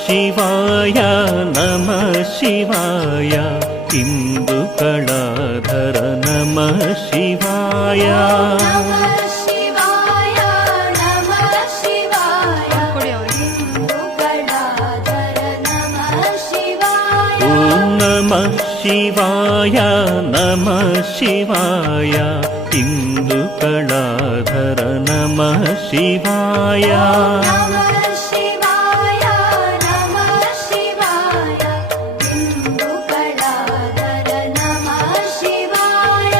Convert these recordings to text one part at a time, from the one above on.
ಶಿವಾಯ ನಮಃ ಶಿವಾಯ ಇಂದುಕಳಾಧರ ನಮಃ ಶಿವಾಯ ಶಿವಾಯ ನಮಃ ಶಿವಾಯ ಇಂದುಕಳಾಧರ ನಮಃ ಶಿವಾಯ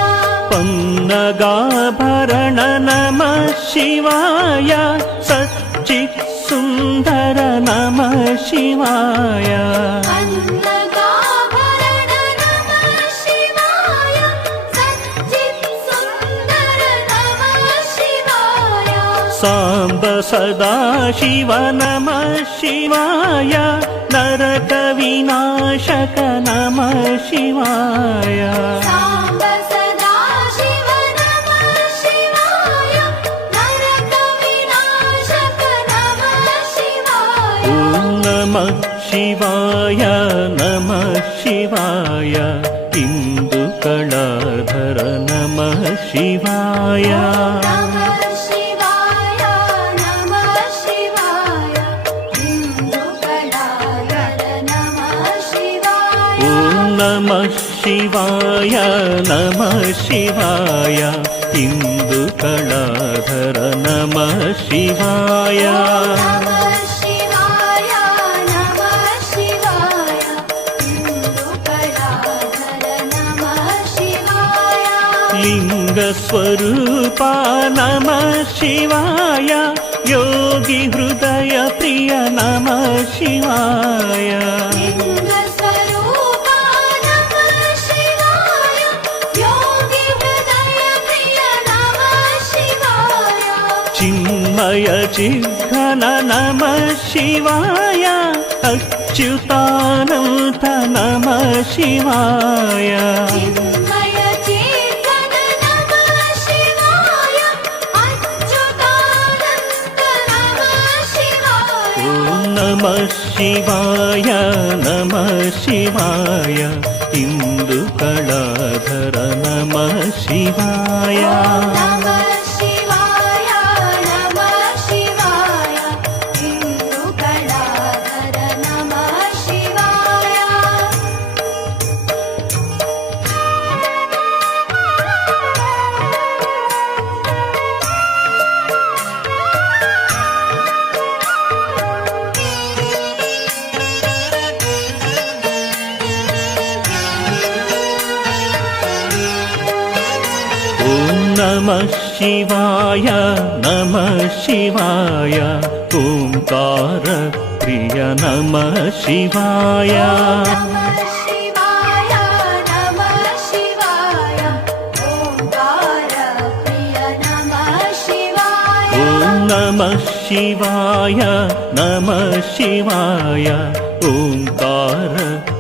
ಪನ್ನಗಾಭರಣ ನಮಃ ಶಿವಾಯ ಸಚ್ಚಿತ್ ಸುಂದರ ನಮಃ ಶಿವಾಯ ಸಾಂಬ ಸದಾಶಿವ ನಮಃ ಶಿವಾಯ ನರಕ ವಿನಾಶಕ ನಮಃ ಶಿವಾಯ ನಮಃ ಶಿವಾಯ ನಮಃ ಶಿವಾಯ ಇಂದುಕಳಾಧರ ನಮಃ ಶಿವಾಯ ನಮಃ ಶಿವಾಯ ನಮಃ ಶಿವಾಯ ಇಂದುಕಳಾಧರ ನಮಃ ಶಿವಾಯ ಲಿಂಗ ಸ್ವರೂಪ ನಮಃ ಶಿವಾಯ ಯೋಗಿ ಹೃದಯ ಪ್ರಿಯ ನಮಃ ಶಿವಾಯ ಚಿನ್ಮಯ ಚಿಘ್ನ ನಮಃ ಶಿವಾಯ ಅಚ್ಯುತಾನಂತ ನಮಃ ಶಿವಾಯ ನಮಃ ಶಿವಾಯ ನಮಃ ಶಿವಾಯ ಇಂದುಕಳಾಧರ ನಮಃ ಶಿವಾಯ ನಮಃ ಶಿವಾಯ ನಮಃ ಶಿವಾಯ ಓಂಕಾರ ಪ್ರಿಯ ನಮಃ ಶಿವಾಯ ನಮಃ ಶಿವಾಯ ನಮಃ ಶಿವಾಯ ಓಂಕಾರ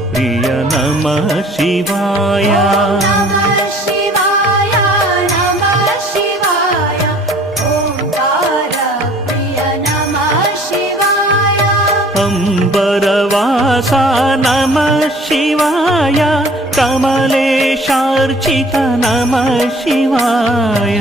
ಪ್ರಿಯ ನಮಃ ಶಿವಾಯ ಅಂಬರವಾಸ ನಮಃ ಶಿವಾಯ ಕಮಲೇಶಾರ್ಚಿತ ನಮಃ ಶಿವಾಯ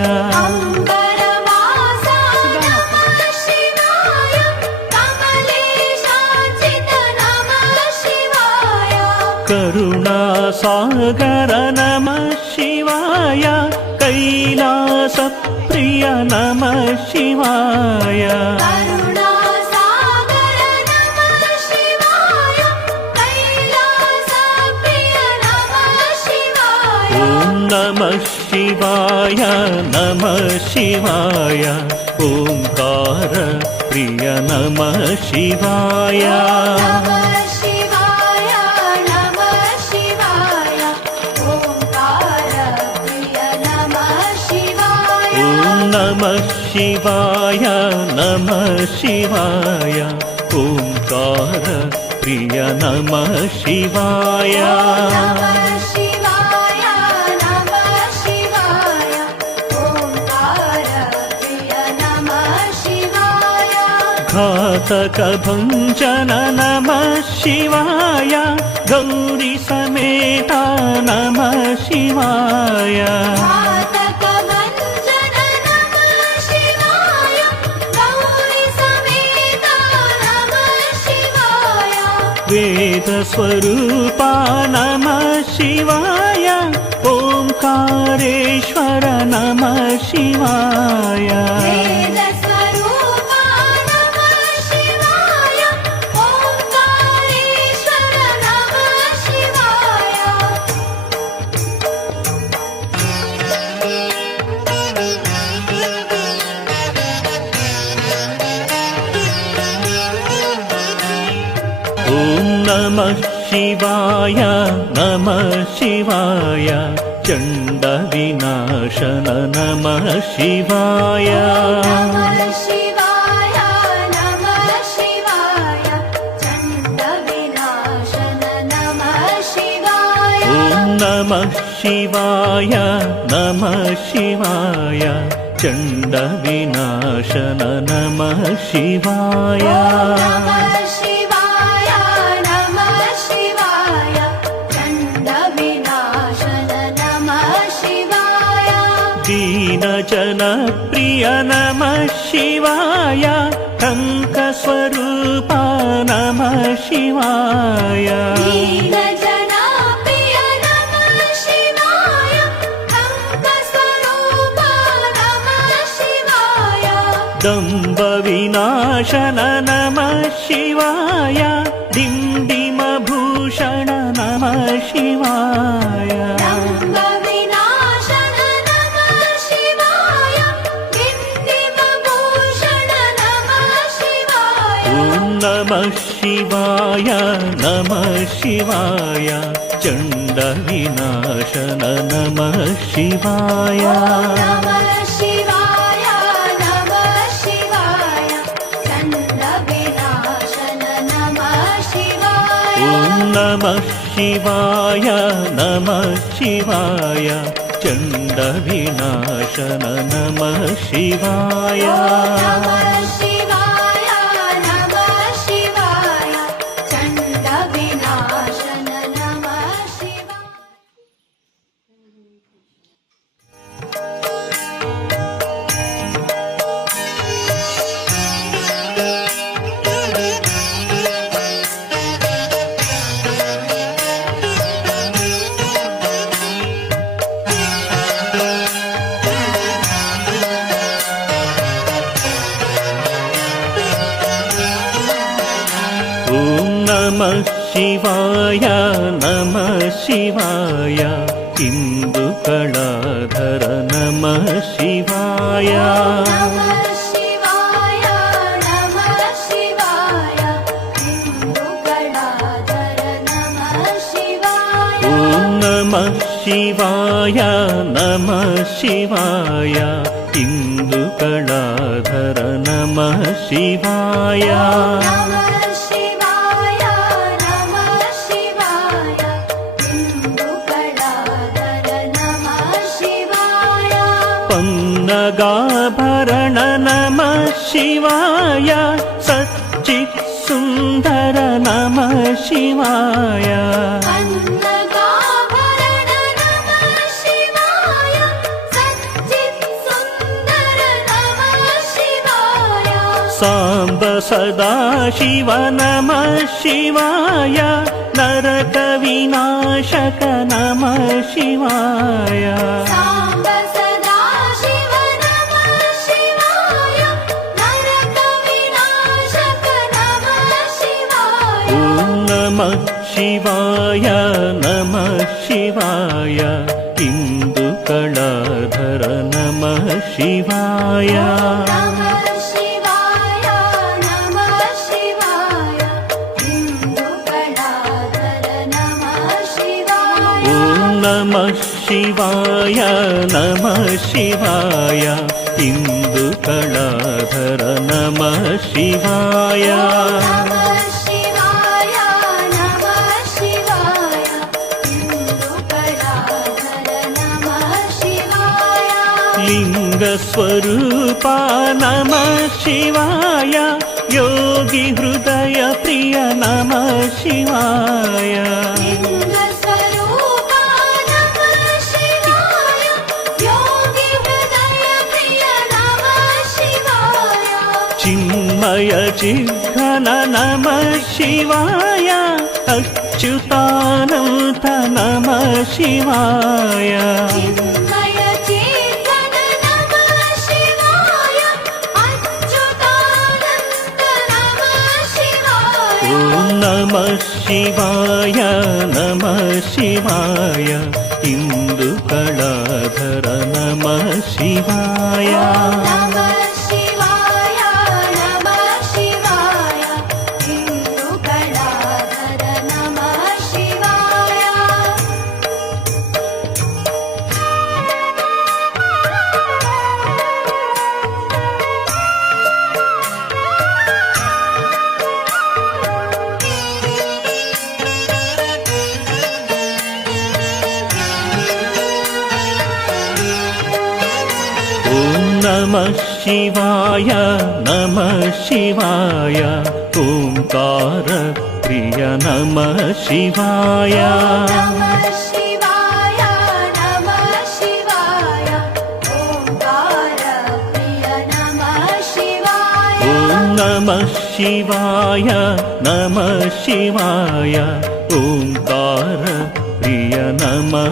ಕರುಣಾಸಾಗರ ನಮಃ ಶಿವಾಯ ಕೈಲಾಸ ಪ್ರಿಯ ನಮಃ ಶಿವಾಯ ನಮಃ ಶಿವಾಯ ನಮಃ ಶಿವಾಯ ಓಂಕಾರ ಪ್ರಿಯ ನಮಃ ಶಿವಾಯ ನಮಃ ಶಿವಾಯ ನಮಃ ಶಿವಾಯ ಓಂಕಾರ ಪ್ರಿಯ ನಮಃ ಶಿವಾಯ घातकभञ्जन नमः शिवाय गौरी समेता नमः शिवाय वेदस्वरूपा नमः शिवाय ओंकारेश्वर नमः शिवाय नमः शिवाय नमः शिवाय चण्डविनाशन नमः शिवाय नमः शिवाय नमः शिवाय चण्डविनाशन नमः शिवाय ॐ नमः शिवाय नमः शिवाय चण्डविनाशन नमः शिवाय दीनजनप्रिय नमः शिवाय टङ्कस्वरूपा नमः शिवाय दीनजनप्रिय नमः शिवाय टङ्कस्वरूपा नमः शिवाय दम्भविनाशन नमः शिवाय डिण्डिमभूषण नमः शिवाय नमः शिवाय नमः शिवाय चण्डविनाशन नमः शिवाय नमः शिवाय नमः शिवाय चण्डविनाशन नमः शिवाय ॐ नमः शिवाय नमः शिवाय चण्डविनाशन नमः शिवाय नमः शिवाय नमः शिवाय इन्दुकलाधर नमः शिवाय नमः शिवाय नमः शिवाय इन्दुकलाधर नमः शिवाय ॐ नमः शिवाय नमः शिवाय इन्दुकलाधर नमः शिवाय पन्नगाभरण नमः शिवाय सच्चित् सुन्दर नमः शिवाय पन्नगाभरण नमः शिवाय सच्चित् सुन्दर नमः शिवाय साम्ब सदाशिव नमः शिवाय नरकविनाशक नमः शिवाय नमः शिवाय नमः शिवाय इन्दुकलाधर नमः शिवाय नमः शिवाय नमः शिवाय इन्दुकलाधर नमः शिवाय ॐ नमः शिवाय नमः शिवाय इन्दुकलाधर नमः शिवाय लिङ्गस्वरूपा नमः शिवाय योगी हृदय प्रिय नमः शिवाय लिङ्गस्वरूपा नमः शिवाय योगी हृदय प्रिय नमः शिवाय चिन्मय चिद्घन नमः शिवाय अच्युतानन्त नमः शिवाय चिन्मय चेतन नमः शिवाय अच्युतानन्द नमः शिवाय ॐ नमः शिवाय नमः शिवाय इन्दुकलाधर नमः शिवाय नमः शिवाय नमः शिवाय इन्दुकलाधर नमः शिवाय ॐ नमः शिवाय नमः शिवाय ओंकार प्रिय नमः शिवाय नमः शिवाय नमः शिवाय ओंकार प्रिय नमः शिवाय ॐ नमः शिवाय नमः शिवाय ओंकार प्रिय नमः